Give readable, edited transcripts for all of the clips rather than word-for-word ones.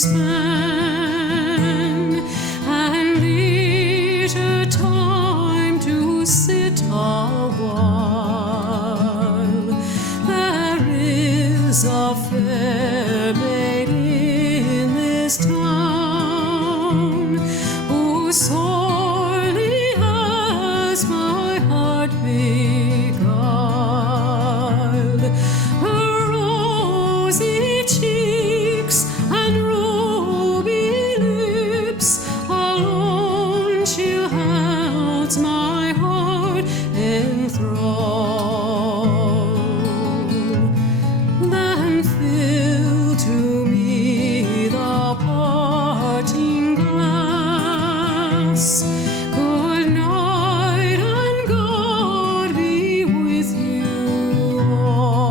spend, and leisure time to sit a while. There is a fair maid in this town who sorely has my heart beguiled. Her rosy cheeks and ruby lips alone she holds my heart in thrall. Then fill to me the parting glass. Good night, and God be with you all.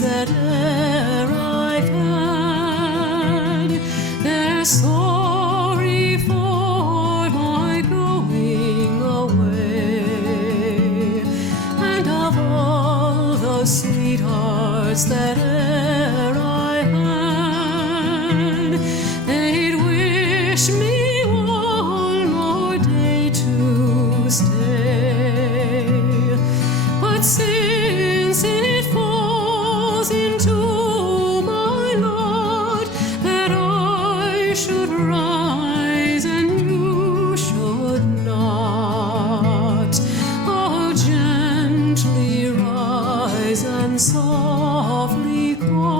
That e'er I've had, they're sorry for my going away, and of all the sweethearts that e'er I had, they'd wish me one more day to stay. But since it falls into my lot that I should rise and you should not, I'll gently rise and softly call.